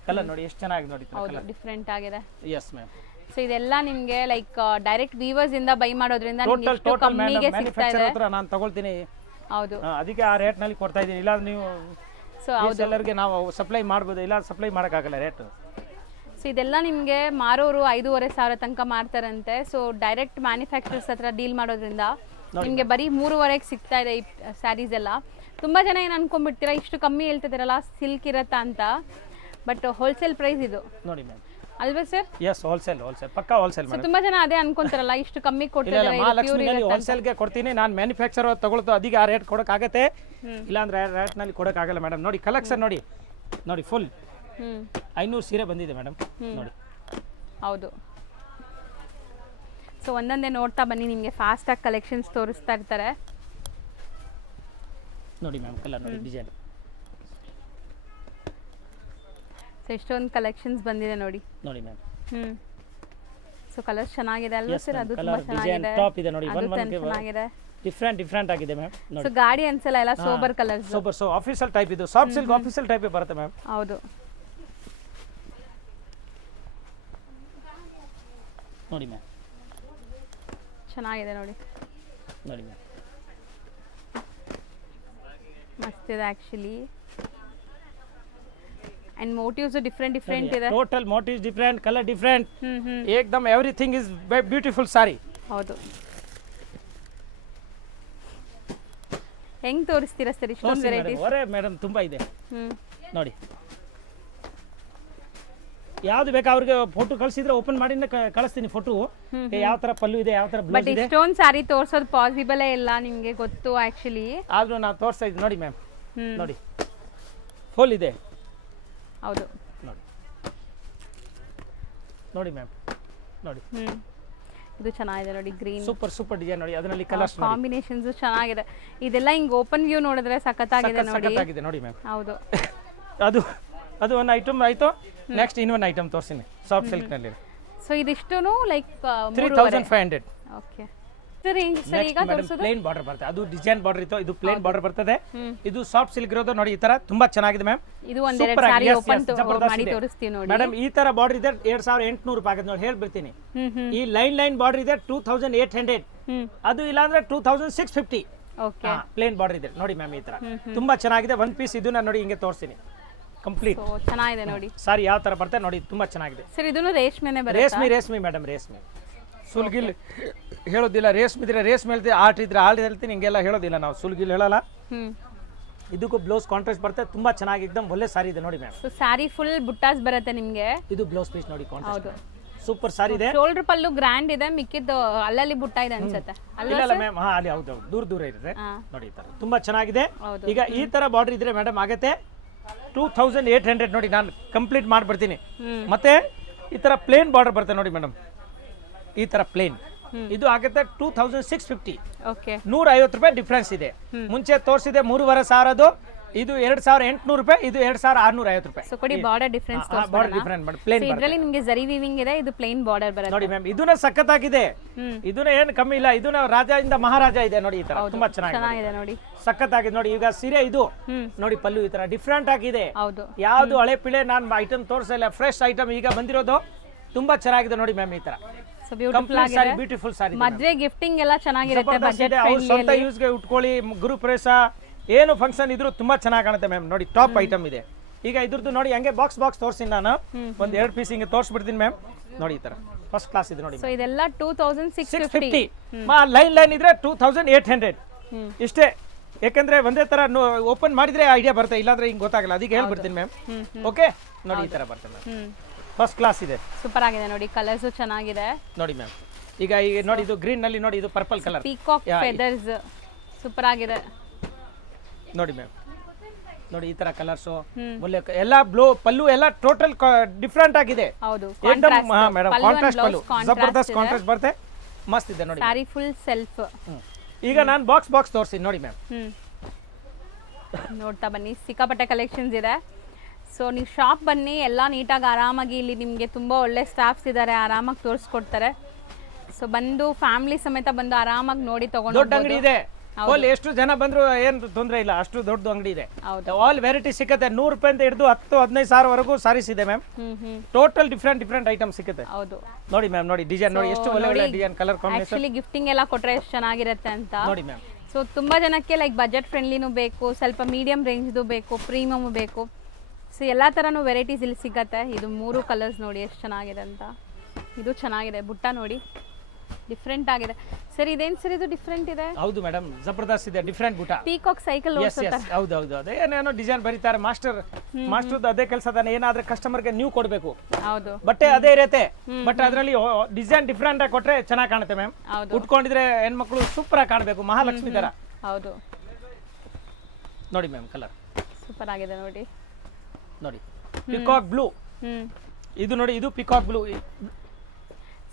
ಕಲರ್ ನೋಡಿ ಎಷ್ಟು ಚೆನ್ನಾಗಿದೆ ನೋಡಿ. ಹೌದು, ಡಿಫರೆಂಟ್ ಆಗಿದೆ. Yes ma'am. ಸೊ ಇದೆಲ್ಲ ನಿಮಗೆ ಲೈಕ್ ಡೈರೆಕ್ಟ್ ವೀವರ್ಸ್ ಇಂದ ಬೈ ಮಾಡೋದ್ರಿಂದ ನಿಮಗೆ ಎಷ್ಟು ಕಮ್ಮಿಗೆ ಸಿಗ್ತಾ ಇದೆ. ನಾನು ತಗೊಳ್ತೀನಿ, ಹೌದು, ಅದಕ್ಕೆ ಆ ರೇಟ್ ನಲ್ಲಿ ಕೊಡ್ತಾ ಇದ್ದೀನಿ. ಇಲ್ಲ ನೀವು ಸೊ ಹೌದು, ಎಲ್ಲರಿಗೆ ನಾವು ಸಪ್ಲೈ ಮಾಡ್ಬೋದು, ಇಲ್ಲ ಸಪ್ಲೈ ಮಾಡೋಕ್ಕಾಗಲ್ಲ ರೇಟ್. ಸೊ ಇದೆಲ್ಲ ನಿಮಗೆ ಮಾರೋರು 5,500 ತನಕ ಮಾರ್ತಾರಂತೆ. ಸೊ ಡೈರೆಕ್ಟ್ ಮ್ಯಾನುಫ್ಯಾಕ್ಚರ್ಸ್ ಹತ್ರ ಡೀಲ್ ಮಾಡೋದ್ರಿಂದ ನಿಮಗೆ ಬರೀ 3,500 ಸಿಗ್ತಾ ಇದೆ ಈ ಸ್ಯಾರೀಸ್ ಎಲ್ಲ. ತುಂಬ ಜನ ಏನು ಅನ್ಕೊಂಡ್ಬಿಡ್ತೀರಾ, ಇಷ್ಟು ಕಮ್ಮಿ ಹೇಳ್ತಿದ್ದೀರಲ್ಲ ಸಿಲ್ಕ್ ಇರತ್ತಾ ಅಂತ, ಬಟ್ ಹೋಲ್ಸೇಲ್ ಪ್ರೈಸ್ ಇದು ನೋಡಿ ಮ್ಯಾಮ್. ಅಲ್ವಾ ಸರ್? ಎಸ್, ಹೋಲ್ಸೇಲ್ ಪಕ್ಕಾ ಹೋಲ್ಸೇಲ್. ಸೊ ತುಂಬಾ ಜನ ಅದೇ ಅನ್ಕೊಂತಾರಲ್ಲ, ಇಷ್ಟು ಕಮ್ಮಿ ಕೊಡ್ತಿದ್ದಾರೆ, ಹೋಲ್ಸೇಲ್ಗೆ ಕೊಡ್ತೀನಿ ನಾನು, ಮ್ಯಾನುಫ್ಯಾಕ್ಚರ್ ತಗೊಳ್ತು ಅದಕ್ಕೆ ಆ ರೇಟ್ ಕೊಡೋಕ್ಕಾಗತ್ತೆ, ಇಲ್ಲಾಂದ್ರೆ ರೇಟ್ ನಲ್ಲಿ ಕೊಡೋಕ್ಕಾಗಲ್ಲ ಮೇಡಮ್. ನೋಡಿ ಕಲೆಕ್ಷನ್ ನೋಡಿ, ನೋಡಿ ಫುಲ್ 500 ಸೀರೆ ಬಂದಿದೆ ಮೇಡಮ್ ನೋಡಿ. ಹೌದು, ಸೊ ಒಂದೊಂದೇ ನೋಡ್ತಾ ಬನ್ನಿ, ನಿಮಗೆ ಫಾಸ್ಟ್ ಆಗಿ ಕಲೆಕ್ಷನ್ಸ್ ತೋರಿಸ್ತಾ ಇರ್ತಾರೆ ನೋಡಿ ಮ್ಯಾಮ್. ಕಲರ್ ನೋಡಿ, ಡಿಸೈನ್ ಸೊ ಎಷ್ಟೊಂದು ಕಲೆಕ್ಷನ್ಸ್ ಬಂದಿದೆ ನೋಡಿ. ನೋಡಿ ಮ್ಯಾಮ್. ಸೊ ಕಲರ್ಸ್ ಚೆನ್ನಾಗಿದೆ ಅಲ್ವಾ ಸರ್? ಅದು ತುಂಬಾ ಚೆನ್ನಾಗಿದೆ, ಟಾಪ್ ಇದೆ ನೋಡಿ, ಚೆನ್ನಾಗಿದೆ, ಡಿಫರೆಂಟ್ ಆಗಿದೆ ಮ್ಯಾಮ್. ಸೊ ಗಾಡಿ ಅನ್ಸಲ್ಲ, ಎಲ್ಲ sober colours, so official type ಇದು, ಸಾಫ್ಟ್ ಸಿಲ್ಕ್ ಆಫೀಷಿಯಲ್ ಟೈಪ್ ಬರುತ್ತೆ ಮ್ಯಾಮ್. ಹೌದು, ನೋಡಿ ಮ್ಯಾಮ್, ಚೆನ್ನಾಗಿದೆ ನೋಡಿ. ನೋಡಿ ಮ್ಯಾಮ್, ಮಸ್ತ್ ಇದೆ ಆಕ್ಚುಲಿ. and motives different ಇದೆ. total motives different, color different, ekdam everything is beautiful saree. ಹೌದು, ಹೆಂಗ್ ತೋರಿಸ್ತೀರಾ ಸರ್ ಇಷ್ಟೊಂದು ವೆರೈಟೀಸ್? ಒರೆ ಮೇಡಮ್ ತುಂಬಾ ಇದೆ ನೋಡಿ. ಯಾವ್ದು ಬೇಕಾ ಅವ್ರಿಗೆ ಫೋಟೋ ಕಳಿಸಿದ್ರೆ ಓಪನ್ ಮಾಡಿ ಕಳಿಸ್ತೀನಿ ಫೋಟೋ, ಯಾವ ತರ ಪಲ್ಲು ಇದೆ, ಯಾವ ತರ ಬ್ಲೌಸ್ ಇದೆ. ಬಟ್ ಇಷ್ಟೊಂದು ಸಾರಿ ತೋರಿಸೋದು ಪಾಸಿಬಲ್ ಇಲ್ಲ, ನಿಮಗೆ ಗೊತ್ತು ಆಕ್ಚುಲಿ, ಆದ್ರೂ ನಾನು ತೋರಿಸ್ತಾ ಇದ್ದೀನಿ ನೋಡಿ ಮ್ಯಾಮ್. ನೋಡಿ ಫುಲ್ ಇದೆ. ಹೌದು, ನೋಡಿ ನೋಡಿ ಮ್ಯಾಮ್. ನೋಡಿ ಇದು ಚೆನ್ನಾಗಿದೆ ನೋಡಿ, ಗ್ರೀನ್ ಸೂಪರ್ ಡಿಸೈನ್ ನೋಡಿ, ಅದರಲ್ಲಿ ಕಲರ್ಸ್ ಕಾಂಬಿನೇಷನ್ಸ್ ಚೆನ್ನಾಗಿದೆ. ಇದೆಲ್ಲ ಹಿಂಗ್ ಓಪನ್ ವ್ಯೂ ನೋಡಿದ್ರೆ ಸಖತ್ತಾಗಿದೆ ನೋಡಿ. ಸಖತ್ತಾಗಿದೆ ನೋಡಿ ಮ್ಯಾಮ್. ಹೌದು, ಅದು ಒಂದು ಐಟಮ್ ಆಯ್ತು. ನೆಕ್ಸ್ಟ್ ಇನ್ನೊಂದು ಐಟಮ್ ತೋರಿಸ್ತೀನಿ ಸಾಫ್ಟ್ ಸಿಲ್ಕ್ ನಲ್ಲಿ. ಸೊ ಇದಿಷ್ಟುನು ಲೈಕ್ 3,500. ಓಕೆ, ರೇಂಜ್ ಸರ್ ಈಗ ತೋರಿಸೋದು ಪ್ಲೇನ್ ಬಾರ್ಡರ್ ಬರುತ್ತೆ, ಅದು ಡಿಸೈನ್ ಬಾರ್ಡರ್ ಇತ್ತು, ಇದು ಪ್ಲೇನ್ ಬಾರ್ಡರ್ ಬರ್ತದೆ. ಇದು ಸಾಫ್ಟ್ ಸಿಲ್ಕ್ ಇರೋದು ನೋಡಿ, ಈ ತರ ತುಂಬಾ ಚೆನ್ನಾಗಿದೆ ಮ್ಯಾಮ್. ಇದು ಒಂದೆರಡು ಸಾರಿ ಓಪನ್ ಮಾಡಿ ತೋರಿಸ್ತೀನಿ ನೋಡಿ ಮೇಡಮ್. ಈ ತರ ಬಾರ್ಡರ್ ಇದೆ 2,800 ರೂಪಾಯಿ ಆಗುತ್ತೆ ನೋಡಿ, ಹೇಳ್ಬಿಡ್ತೀನಿ. ಈ ಲೈನ್ ಬಾರ್ಡರ್ ಇದೆ 2,800, ಅದು ಇಲ್ಲ ಅಂದ್ರೆ 2,650. ಓಕೆ, ಪ್ಲೇನ್ ಬಾರ್ಡರ್ ಇದೆ ನೋಡಿ ಮ್ಯಾಮ್. ಈ ತರ ತುಂಬಾ ಚೆನ್ನಾಗಿದೆ. ಒನ್ ಪೀಸ್ ಇದು ನಾನು ನೋಡಿ ಹಿಂಗೆ ತೋರಿಸ್ತೀನಿ, ಕಂಪ್ಲೀಟ್ ಚೆನ್ನಾಗಿದೆ ನೋಡಿ. ಸಾರಿ ಯಾವ ತರ ಬರ್ತದೆ ನೋಡಿ, ತುಂಬಾ ಚೆನ್ನಾಗಿದೆ ಸರ್. ಇದನ್ನು ರೇಷ್ಮೆನೆ ಬರುತ್ತೆ, ರೇಷ್ಮೆ ಮೇಡಮ್, ರೇಷ್ಮೆ. ಸುಲ್ಗಿಲ್ ಹೇಳೋದಿಲ್ಲ, ರೇಷ್ಮೆ ಇದ್ರೆ ರೇಷ್ಮೆ ಹೇಳ್ತೀವಿ, ಆರ್ಟ್ ಇದ್ರೆ ಆರ್ಟ್ ಹೇಳ್ತೀನಿ, ಹಿಂಗೆಲ್ಲ ಹೇಳೋದಿಲ್ಲ ನಾವು, ಸುಲ್ಗಿಲ್ ಹೇಳಲ್ಲ. ಇದಕ್ಕೂ ಬ್ಲೌಸ್ ಕಾಂಟ್ರಾಸ್ಟ್ ಬರುತ್ತೆ, ತುಂಬಾ ಚೆನ್ನಾಗಿ ಎಕ್ದಮ್ ಒಳ್ಳೆ ಸಾರಿ ಇದೆ ನೋಡಿ ಮ್ಯಾಮ್. ಸೊ ಸಾರಿ ಫುಲ್ ಬುಟ್ಟಾಸ್ ಬರುತ್ತೆ ನಿಮಗೆ. ಇದು ಬ್ಲೌಸ್ ಪೀಸ್ ನೋಡಿ, ಕಾಂಟ್ರಾಸ್ಟ್ ಸೂಪರ್ ಸಾರಿ ಇದೆ. ಶೋಲ್ಡರ್ ಪಲ್ಲು ಗ್ರ್ಯಾಂಡ್ ಇದೆ, ಮಿಕ್ಕಿದ್ದು ಅಲ್ಲಲ್ಲಿ ಬುಟ್ಟ ಇದೆ ಅನ್ಸುತ್ತೆ ಅಲ್ಲ ಮ್ಯಾಮ್? ಹಾ, ಅಲ್ಲಿ ಹೌದು, ದೂರ ಇರುತ್ತೆ ನೋಡಿ. ಈ ತರ ತುಂಬಾ ಚೆನ್ನಾಗಿದೆ. ಈಗ ಈ ತರ ಬಾರ್ಡರ್ ಇದ್ರೆ ಮೇಡಮ್ ಆಗತ್ತೆ 2,800 ನೋಡಿ, ನಾನು ಕಂಪ್ಲೀಟ್ ಮಾಡ್ಬಿಡ್ತೀನಿ. ಮತ್ತೆ ಈ ತರ ಪ್ಲೇನ್ ಬಾರ್ಡರ್ ಬರುತ್ತೆ ನೋಡಿ ಮೇಡಮ್, ಈ ತರ ಪ್ಲೇನ್ ಇದು ಆಗುತ್ತೆ 2650 ಓಕೆ 150 ರೂಪಾಯಿ ಡಿಫ್ರೆನ್ಸ್ ಇದೆ. ಮುಂಚೆ ತೋರಿಸಿದೆ 3500 ಇದು 2800 ರೂಪಾಯಿ, ಇದು 2650 ರೂಪಾಯಿ. ಸೊ ಕೊಡಿ ಬಾರ್ಡರ್ ಡಿಫರೆನ್ಸ್ ಬಾರ್ಡರ್ ಡಿಫರೆಂಟ್ ಮಾಡಿ ಪ್ಲೇನ್ ಇದರಲ್ಲಿ ನಿಮಗೆ ಜರಿ ವೀವಿಂಗ್ ಇದೆ, ಇದು ಪ್ಲೇನ್ ಬಾರ್ಡರ್ ಬರುತ್ತೆ ನೋಡಿ ಮ್ಯಾಮ್. ಇದನ್ನ ಸಖತ್ತಾಗಿದೆ, ಇದನ್ನ ಏನು ಕಮ್ಮಿ ಇಲ್ಲ. ಇದನ್ನ ರಾಜದಿಂದ ಮಹಾರಾಜ ಇದೆ ನೋಡಿ, ಈ ತರ ತುಂಬಾ ಚೆನ್ನಾಗಿದೆ ನೋಡಿ, ಸಖತ್ತಾಗಿದೆ ನೋಡಿ. ಈಗ ಸೀರೆ ಇದು ನೋಡಿ, ಪಲ್ಲು ಈ ತರ ಡಿಫ್ರೆಂಟ್ ಆಗಿದೆ. ಹೌದು ಯಾವ್ದು ಹಳೆ ಪಿಳೆ ನಾನು ಐಟಮ್ ತೋರಿಸಲ್ಲ, ಫ್ರೆಶ್ ಐಟಮ್ ಈಗ ಬಂದಿರೋದು ತುಂಬಾ ಚೆನ್ನಾಗಿದೆ ನೋಡಿ ಮ್ಯಾಮ್. ಈ ತರ ಸೊ ಬ್ಯೂಟಿಫುಲ್ ಆಗಿದೆ, ಬ್ಯೂಟಿಫುಲ್ ಸಾರಿ. ಮದ್ವೆ ಗಿಫ್ಟಿಂಗ್ ಎಲ್ಲ ಚೆನ್ನಾಗಿರುತ್ತೆ, ಬಜೆಟ್ ಅವ್ರ ಸ್ವಂತ ಯೂಸ್ಗೆ ಉಟ್ಕೊಳ್ಳಿ, ಗುರು ಪ್ರವೇಶ ಏನು ಫಂಕ್ಷನ್ ಇದ್ರು ತುಂಬಾ ಚೆನ್ನಾಗಿ ಕಾಣುತ್ತೆ ಮ್ಯಾಮ್. ನೋಡಿ ಟಾಪ್ ಐಟಮ್ ಇದೆ. ಈಗ ಇದ್ರದ್ದು ನೋಡಿ ಹಂಗೆ ಬಾಕ್ಸ್ ತೋರಿಸಿ, ನಾನು ಒಂದ್ 2 ಪೀಸ್ ಹಿಂಗೆ ತೋರಿಸ್ಬಿಡ್ತೀನಿ ಮ್ಯಾಮ್. ನೋಡಿ ಈ ತರ ಫಸ್ಟ್ ಕ್ಲಾಸ್ ಇದೆ ನೋಡಿ. ಸೊ ಇದೆಲ್ಲ 2650 ಲೈನ್ ಇದ್ರೆ 2800 ಇಷ್ಟೇ. ಯಾಕಂದ್ರೆ ಒಂದೇ ತರ ಓಪನ್ ಮಾಡಿದ್ರೆ ಐಡಿಯಾ ಬರುತ್ತೆ, ಇಲ್ಲಾಂದ್ರೆ ಹಿಂಗ್ ಗೊತ್ತಾಗಲ್ಲ. ಅದಕ್ಕೆ ಹೇಳ್ಬಿಡ್ತೀನಿ ಮ್ಯಾಮ್. ಓಕೆ ನೋಡಿ ಈ ತರ ಬರುತ್ತೆ ಮ್ಯಾಮ್, ಫಸ್ಟ್ ಕ್ಲಾಸ್ ಇದೆ, ಸೂಪರ್ ಆಗಿದೆ ನೋಡಿ. ಕಲರ್ಸ್ ಚೆನ್ನಾಗಿದೆ ನೋಡಿ ಮ್ಯಾಮ್. ಈಗ ನೋಡಿ ಇದು ಗ್ರೀನ್ ನಲ್ಲಿ ನೋಡಿ, ಇದು purple colour peacock feathers super ಆಗಿದೆ ನೋಡಿ ಮ್ಯಾಮ್. ನೋಡಿ ಈ ತರ ಕಲರ್ಸ್ ಒಳ್ಳೆ ಎಲ್ಲ ಪಲ್ಲು ಎಲ್ಲ ಟೋಟಲ್ ಡಿಫ್ರೆಂಟ್ ಆಗಿದೆ. ಹೌದು ಏಕದಮ್ ಮೇಡಮ್ ಕಾಂಟ್ರಾಸ್ಟ್ ಪಲ್ಲು, ಜಬರ್ದಸ್ತ್ ಕಾಂಟ್ರಾಸ್ಟ್ ಬರುತ್ತೆ, ಮಸ್ತ್ ಇದೆ ನೋಡಿ. ಸಾರಿ ಫುಲ್ ಸೆಲ್ಫ್. ಈಗ ನಾನು ಬಾಕ್ಸ್ ತೋರಿಸಿ ನೋಡಿ ಮ್ಯಾಮ್. ನೋಡ್ತಾ ಬನ್ನಿ, ಸಿಕ್ಕಾಪಟ್ಟೆ ಕಲೆಕ್ಷನ್ಸ್ ಇದೆ. ಸೊ ನೀವು ಶಾಪ್ ಬನ್ನಿ, ಎಲ್ಲ ನೀಟಾಗಿ ಆರಾಮಾಗಿ, ಇಲ್ಲಿ ನಿಮಗೆ ತುಂಬ ಒಳ್ಳೆ ಸ್ಟಾಫ್ಸ್ ಇದ್ದಾರೆ, ಆರಾಮಾಗಿ ತೋರಿಸ್ಕೊಡ್ತಾರೆ. ಸೊ ಬಂದು ಫ್ಯಾಮಿಲಿ ಸಮೇತ ಬಂದು ಆರಾಮಾಗಿ ನೋಡಿ ತಗೊಂಡು. ದೊಡ್ಡ ಅಂಗಡಿ ಇದೆ, ಎಷ್ಟು ಜನ ಬಂದ್ರು ಏನ್ ತೊಂದರೆ ಇಲ್ಲ, ಅಷ್ಟು ದೊಡ್ಡ ಅಂಗಡಿ ಇದೆ. ಆಲ್ ವೆರೈಟಿ ಸಿಗುತ್ತೆ, 100 ರೂಪಾಯಿಂದ ಹಿಡಿದು 10-15 ಸಾವಿರ ವರೆಗೂ ಸಾರೀಸ್ ಇದೆ ಮ್ಯಾಮ್. ಟೋಟಲ್ ಡಿಫ್ರೆಂಟ್ ಐಟಮ್ ಸಿಗುತ್ತೆ. ಹೌದು ನೋಡಿ ಮ್ಯಾಮ್, ನೋಡಿ ಡಿಸೈನ್ ನೋಡಿ, ಎಷ್ಟು ಒಳ್ಳೆ design, colour combination. Actually gifting ಎಲ್ಲ ಕೊಟ್ರೆ ಎಷ್ಟು ಚೆನ್ನಾಗಿರುತ್ತೆ ಅಂತ ನೋಡಿ ಮ್ಯಾಮ್. ಸೊ ತುಂಬಾ ಜನಕ್ಕೆ ಲೈಕ್ ಬಜೆಟ್ ಫ್ರೆಂಡ್ಲಿನೂ ಬೇಕು, ಸ್ವಲ್ಪ ಮೀಡಿಯಂ ರೇಂಜ್ದು ಬೇಕು, ಪ್ರೀಮಿಯಮ್ ಬೇಕು. ಸೊ ಎಲ್ಲ ಥರನೂ ವೆರೈಟೀಸ್ ಇಲ್ಲಿ ಸಿಗತ್ತೆ. ಇದು 3 ಕಲರ್ಸ್ ನೋಡಿ ಎಷ್ಟು ಚೆನ್ನಾಗಿದೆ ಅಂತ. ಇದು ಚೆನ್ನಾಗಿದೆ, ಬುಟ್ಟ ನೋಡಿ ಡಿಫ್ರೆಂಟ್ ಆಗಿದೆ. ಸರ್ ಇದೇನು ಸರ್ ಇದು ಡಿಫ್ರೆಂಟ್ ಇದೆ? ಹೌದು ಮೇಡಮ್, ಜಬರ್ದಸ್ತ್ ಇದೆ, ಡಿಫ್ರೆಂಟ್ ಬುಟ್ಟ. ಪೀಕಾಕ್ ಸೈಕಲ್ ಹೌದು ಅದೇನೇನೋ ಡಿಸೈನ್ ಬರೀತಾರೆ ಮಾಸ್ಟರ್ ಅದೇ ಕೆಲಸ ತಾನೆ. ಏನಾದ್ರೆ ಕಸ್ಟಮರ್ಗೆ ನೀವು ಕೊಡಬೇಕು, ಹೌದು ಬಟ್ಟೆ ಅದೇ ಇರುತ್ತೆ, ಬಟ್ ಅದರಲ್ಲಿ ಡಿಸೈನ್ ಡಿಫ್ರೆಂಟ್ ಆಗಿ ಕೊಟ್ರೆ ಚೆನ್ನಾಗಿ ಕಾಣುತ್ತೆ ಮ್ಯಾಮ್. ಉಟ್ಕೊಂಡಿದ್ರೆ ಹೆಣ್ಮಕ್ಳು ಸೂಪರ್ ಆಗಿ ಕಾಣಬೇಕು, ಮಹಾಲಕ್ಷ್ಮಿ ತರ. ಹೌದು ನೋಡಿ ಮ್ಯಾಮ್, ಕಲರ್ ಸೂಪರ್ ಆಗಿದೆ ನೋಡಿ. ನೋಡಿ ಪಿಕಾಕ್ ಬ್ಲೂ, ಇದು ನೋಡಿ, ಇದು ಪಿಕಾಕ್ ಬ್ಲೂ.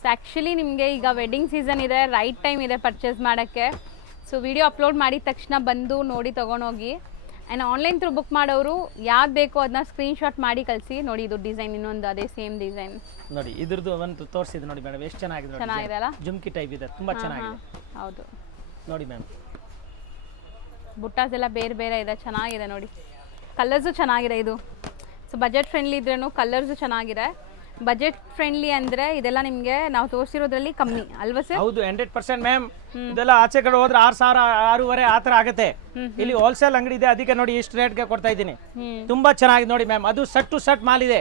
ಸೊ ಆ್ಯಕ್ಚುಲಿ ನಿಮಗೆ ಈಗ ವೆಡ್ಡಿಂಗ್ ಸೀಸನ್ ಇದೆ, ರೈಟ್ ಟೈಮ್ ಇದೆ ಪರ್ಚೇಸ್ ಮಾಡೋಕ್ಕೆ. ಸೊ ವಿಡಿಯೋ ಅಪ್ಲೋಡ್ ಮಾಡಿದ ತಕ್ಷಣ ಬಂದು ನೋಡಿ ತೊಗೊಂಡೋಗಿ. ಆ್ಯಂಡ್ ಆನ್ಲೈನ್ ಥ್ರೂ ಬುಕ್ ಮಾಡೋರು ಯಾವ್ದು ಬೇಕೋ ಅದನ್ನ ಸ್ಕ್ರೀನ್ಶಾಟ್ ಮಾಡಿ ಕಳಿಸಿ. ನೋಡಿ ಇದು ಡಿಸೈನ್, ಇನ್ನೊಂದು ಅದೇ ಸೇಮ್ ಡಿಸೈನ್ ನೋಡಿ. ಇದ್ರದ್ದು ಒಂದು ತೋರಿಸಿದೆ ನೋಡಿ ಮೇಡಮ್, ಎಷ್ಟು ಚೆನ್ನಾಗಿದೆ. ಚೆನ್ನಾಗಿದೆ ಅಲ್ಲ, ಜುಮ್ಕಿ ಟೈಪ್ ಇದೆ, ತುಂಬಾ ಚೆನ್ನಾಗಿದೆ. ಹೌದು ನೋಡಿ ಮ್ಯಾಮ್, ಬುಟ್ಟಾಸ್ ಎಲ್ಲ ಬೇರೆ ಬೇರೆ ಇದೆ, ಚೆನ್ನಾಗಿದೆ ನೋಡಿ. ಕಲರ್ಸು ಚೆನ್ನಾಗಿದೆ ಇದು. ಸೊ ಬಜೆಟ್ ಫ್ರೆಂಡ್ಲಿ ಇದ್ರೂ ಕಲರ್ಸು ಚೆನ್ನಾಗಿದೆ. ಬಜೆಟ್ ಫ್ರೆಂಡ್ಲಿ ಅಂದ್ರೆ ಇದೆಲ್ಲ ನಿಮಗೆ ನಾವು ತೋರಿಸಿರೋದ್ರಲ್ಲಿ ಕಮ್ಮಿ ಅಲ್ವಾ ಸರ್? ಹೌದು 100% ಮ್ಯಾಮ್. ಇದೆಲ್ಲ ಆಚೆ ಕಡೆ ಹೋದ್ರೆ 6000 6,500 ಆ ಥರ ಆಗುತ್ತೆ. ಇಲ್ಲಿ ಹೋಲ್ಸೇಲ್ ಅಂಗಡಿ ಇದೆ, ಅದಕ್ಕೆ ನೋಡಿ ಇಷ್ಟು ರೇಟ್ಗೆ ಕೊಡ್ತಾ ಇದ್ದೀನಿ. ತುಂಬಾ ಚೆನ್ನಾಗಿದೆ ನೋಡಿ ಮ್ಯಾಮ್. ಅದು ಸೆಟ್ ಟು ಸೆಟ್ ಮಾಲ್ ಇದೆ,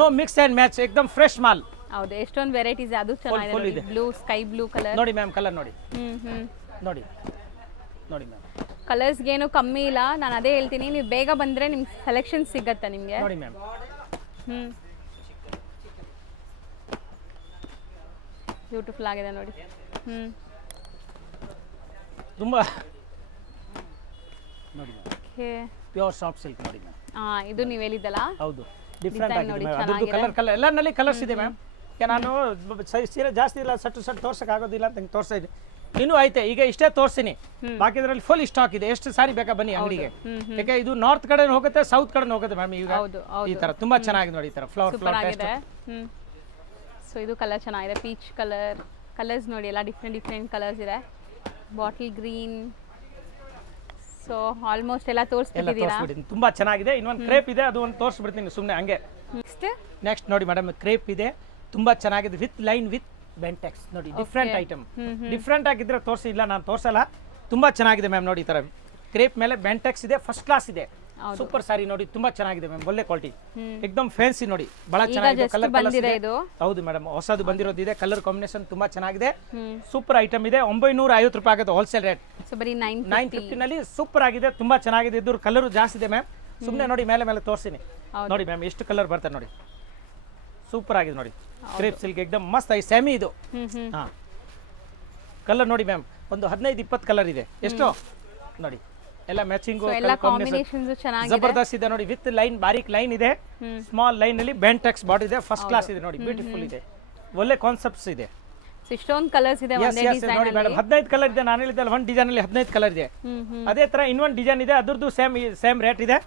ನೋ ಮಿಕ್ಸ್ ಅಂಡ್ ಮ್ಯಾಚ್, ಏಕದಮ್ ಫ್ರೆಶ್ ಮಾಲ್. ಹೌದು, ಎಷ್ಟೊಂದು ವೆರೈಟೀಸ್, ಅದು ಚೆನ್ನಾಗಿದೆ. ಬ್ಲೂ, ಸ್ಕೈ ಬ್ಲೂ ಕಲರ್ ನೋಡಿ ಮ್ಯಾಮ್, ಕಲರ್ ನೋಡಿ. ನೋಡಿ ನೋಡಿ ಮ್ಯಾಮ್, ಕಲರ್ಸ್ಗೇನು ಕಮ್ಮಿ ಇಲ್ಲ. ನಾನು ಅದೇ ಹೇಳ್ತೀನಿ, ನೀವು ಬೇಗ ಬಂದರೆ ನಿಮ್ಗೆ ಸೆಲೆಕ್ಷನ್ ಸಿಗತ್ತೆ ನಿಮಗೆ. ನೋಡಿ ಮ್ಯಾಮ್, ಬ್ಯೂಟಿಫುಲ್ ಆಗಿದೆ ನೋಡಿ. ತುಂಬಾ ನೋಡಿ ಪ್ಯೂರ್ ಸಾಫ್ಟ್ ಸಿಲ್ಕ್ ನೋಡಿ ಮ್ಯಾಮ್. ಇದು ನೀವು ಹೇಳಿದ್ದಲ್ಲ, ಹೌದು ಡಿಫ್ರೆಂಟ್ ಆಗಿದೆ. ಅದರದ್ದು ಕಲರ್ ಎಲ್ಲನಲ್ಲಿ ಕಲರ್ಸ್ ಇದೆ ಮ್ಯಾಮ್. ನಾನು ಸೀರೆ ಜಾಸ್ತಿ ಇಲ್ಲ, ಸಟ್ಟು ತೋರ್ಸಕ್ ಆಗೋದಿಲ್ಲ ಅಂತ ತೋರಿಸ್ತಾ ಇದ್ದೀನಿ. ಇನ್ನೂ ಐತೆ, ಈಗ ಇಷ್ಟೇ ತೋರಿಸ್ತೀನಿ, ಬಾಕಿ ಇದರಲ್ಲಿ ಫುಲ್ ಸ್ಟಾಕ್ ಇದೆ. ಎಷ್ಟು ಸಾರಿ ಬೇಕಾ ಬನ್ನಿ ಅಂಗಡಿಗೆ, ಯಾಕೆ ಇದು ನಾರ್ತ್ ಕಡೆ ಹೋಗುತ್ತೆ, ಸೌತ್ ಕಡೆ ಹೋಗುತ್ತೆ ಮ್ಯಾಮ್. ಈಗ ಈ ತರ ತುಂಬಾ ಚೆನ್ನಾಗಿದೆ ನೋಡಿ, ಈ ತರ ಫ್ಲವರ್ ಆಗಿದೆ. ಸೊ ಇದು ಕಲರ್ ಚೆನ್ನಾಗಿದೆ, ಪೀಚ್ ಕಲರ್. ಕಲರ್ಸ್ ನೋಡಿ ಎಲ್ಲ ಡಿಫ್ರೆಂಟ್ ಕಲರ್ಸ್ ಇದೆ. Bottle green. ಸೊ ಆಲ್ಮೋಸ್ಟ್ ಎಲ್ಲ ತೋರಿಸ್ಬಿಟ್ಟಿದ್ದೀರಾ, ತುಂಬಾ ಚೆನ್ನಾಗಿದೆ. ಇನ್ನೊಂದು ಕ್ರೇಪ್ ಇದೆ, ಅದು ಒಂದು ತೋರಿಸ್ಬಿಡ್ತೀನಿ ಸುಮ್ಮನೆ ಹಂಗೆ. ನೆಕ್ಸ್ಟ್ ನೋಡಿ ಮೇಡಮ್, ಕ್ರೇಪ್ ಇದೆ, ತುಂಬಾ ಚೆನ್ನಾಗಿದೆ, ವಿತ್ ಲೈನ್ ವಿತ್ ಬೆಂಟೆಕ್ಸ್ ನೋಡಿ. ಡಿಫ್ರೆಂಟ್ ಐಟಮ್, ಡಿಫ್ರೆಂಟ್ ಆಗಿದ್ರೆ ತೋರಿಸಿ, ಇಲ್ಲ ನಾನು ತೋರಿಸಲ್ಲ. ತುಂಬಾ ಚೆನ್ನಾಗಿದೆ ಮ್ಯಾಮ್. ನೋಡಿ ಈ ತರ ಕ್ರೇಪ್ ಮೇಲೆ ಬೆಂಟೆಕ್ಸ್ ಇದೆ, ಫಸ್ಟ್ ಕ್ಲಾಸ್ ಇದೆ, ಸೂಪರ್ ಸಾರಿ ನೋಡಿ. ತುಂಬಾ ಚೆನ್ನಾಗಿದೆ ಮ್ಯಾಮ್, ಒಳ್ಳೆ ಕ್ವಾಲಿಟಿ, ಏಕದಮ್ ಫ್ಯಾನ್ಸಿ ನೋಡಿ, ಬಹಳ ಚೆನ್ನಾಗಿದೆ. ಕಲರ್ ಹೌದು ಮೇಡಮ್, ಹೊಸದು ಬಂದಿರೋದು ಇದೆ. ಕಲರ್ ಕಾಂಬಿನೇಷನ್ ತುಂಬಾ ಚೆನ್ನಾಗಿದೆ, ಸೂಪರ್ ಐಟಮ್ ಇದೆ. 950 ರೂಪಾಯಿ ಆಗುತ್ತೆ ಹೋಲ್ಸೇಲ್ ರೇಟ್. 950 ನಲ್ಲಿ ಸೂಪರ್ ಆಗಿದೆ, ತುಂಬಾ ಚೆನ್ನಾಗಿದೆ. ಇದ್ರ ಕಲರ್ ಜಾಸ್ತಿ ಇದೆ ಮ್ಯಾಮ್. ಸುಮ್ಮನೆ ನೋಡಿ ಮೇಲೆ ತೋರಿಸ್ತೀನಿ ನೋಡಿ ಮ್ಯಾಮ್, ಎಷ್ಟು ಕಲರ್ ಬರ್ತದೆ ನೋಡಿ, ಸೂಪರ್ ಆಗಿದೆ ನೋಡಿ. ಕ್ರೇಪ್ ಸಿಲ್ಕ್ ಏಕದಮ್ ಮಸ್ತ್ ಆಗಿ ಸೆಮಿ ಇದು. ಹಾ, ಕಲರ್ ನೋಡಿ ಮ್ಯಾಮ್, ಒಂದು 15-20 ಕಲರ್ ಇದೆ. ಎಷ್ಟು ನೋಡಿ, ಎಲ್ಲ ಮ್ಯಾಚಿಂಗ್ ಜಬರ್ದಸ್ತ್ ಇದೆ ನೋಡಿ. ವಿತ್ ಲೈನ್, ಬಾರಿಕ್ ಲೈನ್ ಇದೆ, ಸ್ಮಾಲ್ ಲೈನ್ ಅಲ್ಲಿ ಬೆಂಟೆಕ್ಸ್ ಬಾರ್ಡರ್ ಇದೆ, ಫಸ್ಟ್ ಕ್ಲಾಸ್ ಇದೆ ನೋಡಿ, ಬ್ಯೂಟಿಫುಲ್ ಇದೆ, ಒಳ್ಳೆ ಕಾನ್ಸೆಪ್ಟ್ಸ್ ಇದೆ. ಸೊ ಇಷ್ಟೊಂದು ಕಲರ್ಸ್ ಇದೆ ಒಂದೇ ಡಿಸೈನ್ ನೋಡಿ ಮೇಡಮ್ 15 ಕಲರ್ ಇದೆ. ನಾನು ಹೇಳಿದ್ದಲ್ಲ ಒಂದು ಡಿಸೈನ್ ಅಲ್ಲಿ 15 ಕಲರ್ ಇದೆ. ಅದೇ ತರ ಇನ್ನೊಂದು ಡಿಸೈನ್ ಇದೆ, ಅದ್ರದ್ದು ಸೇಮ್ ರೇಟ್ ಇದೆ.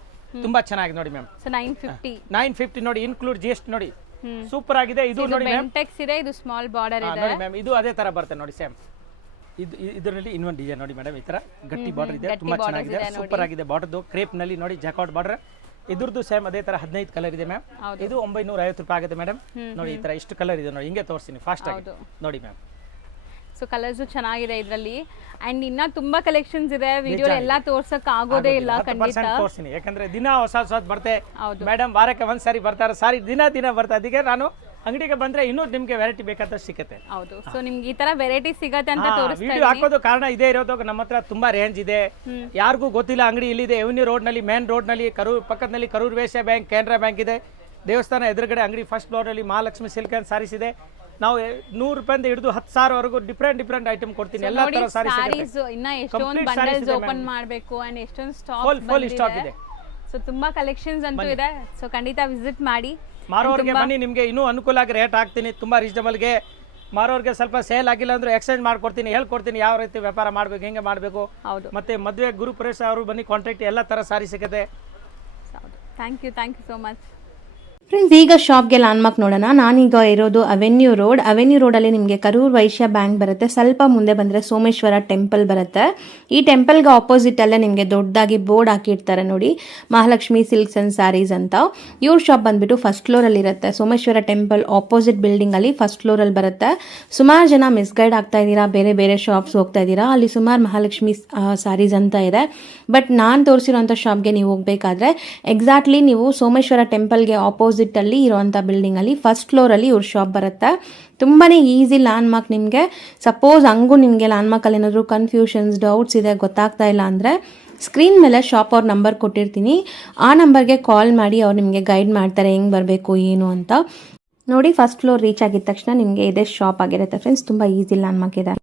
ತುಂಬಾ ಚೆನ್ನಾಗಿದೆ ನೋಡಿ ಮ್ಯಾಮ್. ಸೊ 950 ನೋಡಿ, ಇನ್ಕ್ಲೂಡ್ GST ನೋಡಿ. ಸೂಪರ್ ಆಗಿದೆ ಇದು ನೋಡಿ ಮ್ಯಾಮ್. ಬೆಂಟೆಕ್ಸ್ ಇದೆ, ಇದು ಸ್ಮಾಲ್ ಬಾರ್ಡರ್ ಇದೆ ನೋಡಿ ಮ್ಯಾಮ್. ಇದು ಅದೇ ತರ ಬರುತ್ತೆ ನೋಡಿ ಸೇಮ್. ಇದರಲ್ಲಿ ಇನ್ನೊಂದು ಡಿಸೈನ್ ನೋಡಿ ಮೇಡಮ್, ಈ ತರ ಗಟ್ಟಿ ಬಾರ್ಡರ್ ಇದೆ, ತುಂಬಾ ಚೆನ್ನಾಗಿದೆ, ಸೂಪರ್ ಆಗಿದೆ. ಬಾರ್ಡರ್ದು ಕ್ರೇಪ್ ನಲ್ಲಿ ನೋಡಿ ಜಾಕಾಟ್ ಬಾರ್ಡರ್. ಇದ್ರದ್ದು ಸೇಮ್ ಅದೇ ತರ 15 ಕಲರ್ ಇದೆ ಮ್ಯಾಮ್. ಇದು 950 ರೂಪಾಯಿ ಆಗುತ್ತೆ ಮೇಡಮ್. ನೋಡಿ ಈ ತರ ಇಷ್ಟು ಕಲರ್ ಇದೆ ನೋಡಿ, ಹಿಂಗೆ ತೋರಿಸ್ತೀನಿ ಫಾಸ್ಟ್ ಆಗಿ ನೋಡಿ ಮ್ಯಾಮ್. ಸೊ ಕಲರ್ಸ್ ಚೆನ್ನಾಗಿದೆ ಇದರಲ್ಲಿ. ಅಂಡ್ ಇನ್ನ ತುಂಬಾ ಕಲೆಕ್ಷನ್ಸ್ ಇದೆ, ವಿಡಿಯೋ ಎಲ್ಲ ತೋರ್ಸಕ್ ಆಗೋದೇ ಇಲ್ಲ ಖಂಡಿತ. ತೋರಿಸ್ತೀನಿ, ಯಾಕಂದ್ರೆ ದಿನ ಹೊಸ ಬರ್ತೆ ಮೇಡಮ್. ವಾರಕ್ಕೆ ಒಂದ್ಸಾರಿ ಬರ್ತಾರೆ, ಸಾರಿ ದಿನ ಬರ್ತಾ. ಅದಕ್ಕೆ ನಾನು ಅಂಗಡಿಗೆ ಬಂದ್ರೆ ಇನ್ನೂ ನಿಮ್ಗೆ ವೆರೈಟಿ ಬೇಕಾದ ಸಿಗುತ್ತೆ. ಹೌದು, ಸೊ ನಿಮ್ಗೆ ಈ ತರ ವೆರೈಟಿ ಸಿಗತ್ತೆ ಅಂತ ತೋರಿಸ್ತಾ ವಿಡಿಯೋ ಹಾಕೋದು ಕಾರಣ ಇದೇ ಇರೋದು. ನಮ್ಮ ಹತ್ರ ತುಂಬಾ ರೇಂಜ್ ಇದೆ, ಯಾರಿಗೂ ಗೊತ್ತಿಲ್ಲ. ಅಂಗಡಿ ಇಲ್ಲಿದೆ, ಎವನ್ಯೂ ರೋಡ್ ನಲ್ಲಿ, ಮೇನ್ ರೋಡ್ ನಲ್ಲಿ, ಪಕ್ಕದಲ್ಲಿ ಕರೂರ್ ವೈಶ್ಯ ಬ್ಯಾಂಕ್, ಕೆನರಾ ಬ್ಯಾಂಕ್ ಇದೆ. ದೇವಸ್ಥಾನ ಎದುರುಗಡೆ ಅಂಗಡಿ ಫಸ್ಟ್ ಫ್ಲೋರ್ ಅಲ್ಲಿ ಮಹಾಲಕ್ಷ್ಮಿ ಸಿಲ್ಕ್ ಅಂಡ್ ಸಾರೀಸ್ ಇದೆ. ನಾವು 100 ರೂಪಾಯಿಂದ ಹಿಡಿದು 10,000 ವರೆಗೂ ಡಿಫ್ರೆಂಟ್ ಐಟಮ್ ಕೊಡ್ತೀನಿ. ಎಲ್ಲ ತರ ಸಾರೀಸ್ ಇನ್ನ ಎಷ್ಟೊಂದು ಬಂಡಲ್ಸ್ ಓಪನ್ ಮಾಡಬೇಕು ಅಂಡ್ ಎಷ್ಟೊಂದು ಸ್ಟಾಕ್ ಇದೆ. ಸೊ ತುಂಬಾ ಕಲೆಕ್ಷನ್ಸ್ ಅಂತೂ ಇದೆ. ಸೊ ಖಂಡಿತ ವಿಸಿಟ್ ಮಾಡಿ. ಮಾರೋರ್ಗೆ ಬನ್ನಿ, ನಿಮ್ಗೆ ಇನ್ನೂ ಅನುಕೂಲ ಆಗಿ ರೇಟ್ ಹಾಕ್ತೀನಿ ತುಂಬಾ ರೀಸನಬಲ್ಗೆ. ಮಾರೋರ್ಗೆ ಸ್ವಲ್ಪ ಸೇಲ್ ಆಗಿಲ್ಲ ಅಂದ್ರೆ ಎಕ್ಸ್ಚೇಂಜ್ ಮಾಡ್ಕೊಡ್ತೀನಿ, ಹೇಳ್ಕೊಡ್ತೀನಿ ಯಾವ ರೀತಿ ವ್ಯಾಪಾರ ಮಾಡ್ಬೇಕು, ಹೆಂಗೆ ಮಾಡಬೇಕು. ಮತ್ತೆ ಮದುವೆ ಗುರುಪ್ರವೇಶ ಅವರು ಬನ್ನಿ, ಕಾಂಟ್ರಾಕ್ಟ್ ಎಲ್ಲ ತರ ಸಾರಿ ಸಿಗುತ್ತೆ. Thank you so much friends. ಈಗ ಶಾಪ್ಗೆ ಲ್ಯಾಂಡ್ಮಾರ್ಕ್ ನೋಡೋಣ. ನಾನೀಗ ಇರೋದು ಅವೆನ್ಯೂ ರೋಡಲ್ಲಿ ನಿಮಗೆ ಕರೂರ್ ವೈಶ್ಯ ಬ್ಯಾಂಕ್ ಬರುತ್ತೆ. ಸ್ವಲ್ಪ ಮುಂದೆ ಬಂದರೆ ಸೋಮೇಶ್ವರ ಟೆಂಪಲ್ ಬರುತ್ತೆ. ಈ ಟೆಂಪಲ್ಗೆ ಆಪೋಸಿಟ್ ಅಲ್ಲೇ ನಿಮಗೆ ದೊಡ್ಡದಾಗಿ ಬೋರ್ಡ್ ಹಾಕಿರ್ತಾರೆ ನೋಡಿ, ಮಹಾಲಕ್ಷ್ಮಿ ಸಿಲ್ಕ್ಸ್ ಅಂಡ್ ಸ್ಯಾರೀಸ್ ಅಂತ. ಇವ್ರ ಶಾಪ್ ಬಂದ್ಬಿಟ್ಟು ಫಸ್ಟ್ ಫ್ಲೋರಲ್ಲಿ ಇರುತ್ತೆ. ಸೋಮೇಶ್ವರ ಟೆಂಪಲ್ ಆಪೋಸಿಟ್ ಬಿಲ್ಡಿಂಗ್ ಅಲ್ಲಿ ಫಸ್ಟ್ ಫ್ಲೋರಲ್ಲಿ ಬರುತ್ತೆ. ಸುಮಾರು ಜನ ಮಿಸ್ಗೈಡ್ ಆಗ್ತಾ ಇದ್ದೀರಾ, ಬೇರೆ ಶಾಪ್ಸ್ ಹೋಗ್ತಾ ಇದ್ದೀರಾ. ಅಲ್ಲಿ ಸುಮಾರು ಮಹಾಲಕ್ಷ್ಮಿ ಸ್ಯಾರೀಸ್ ಅಂತ ಇದೆ. ಬಟ್ ನಾನು ತೋರಿಸಿರೋಂಥ ಶಾಪ್ಗೆ ನೀವು ಹೋಗಬೇಕಾದ್ರೆ ಎಕ್ಸಾಕ್ಟ್ಲಿ ನೀವು ಸೋಮೇಶ್ವರ ಟೆಂಪಲ್ಗೆ ಆಪೋಸಿಟ್ ಅಲ್ಲಿ ಇರುವಂಥ ಬಿಲ್ಡಿಂಗ್ ಅಲ್ಲಿ ಫಸ್ಟ್ ಫ್ಲೋರ್ ಅಲ್ಲಿ ಇವ್ರ ಶಾಪ್ ಬರುತ್ತೆ. ತುಂಬಾನೇ ಈಸಿ ಲ್ಯಾಂಡ್ಮಾರ್ಕ್. ನಿಮಗೆ ಸಪೋಸ್ ಹಂಗೂ ನಿಮಗೆ ಲ್ಯಾಂಡ್ಮಾರ್ಕ್ ಅಲ್ಲಿ ಏನಾದರೂ ಕನ್ಫ್ಯೂಷನ್ಸ್, ಡೌಟ್ಸ್ ಇದೆ, ಗೊತ್ತಾಗ್ತಾ ಇಲ್ಲ ಅಂದ್ರೆ ಸ್ಕ್ರೀನ್ ಮೇಲೆ ಶಾಪ್ ಅವ್ರ ನಂಬರ್ ಕೊಟ್ಟಿರ್ತೀನಿ. ಆ ನಂಬರ್ಗೆ ಕಾಲ್ ಮಾಡಿ ಅವ್ರು ನಿಮಗೆ ಗೈಡ್ ಮಾಡ್ತಾರೆ ಹೆಂಗೆ ಬರಬೇಕು ಏನು ಅಂತ. ನೋಡಿ, ಫಸ್ಟ್ ಫ್ಲೋರ್ ರೀಚ್ ಆಗಿದ ತಕ್ಷಣ ನಿಮಗೆ ಇದೇ ಶಾಪ್ ಆಗಿರುತ್ತೆ ಫ್ರೆಂಡ್ಸ್. ತುಂಬ ಈಸಿ ಲ್ಯಾಂಡ್ಮಾರ್ಕ್ ಇದೆ.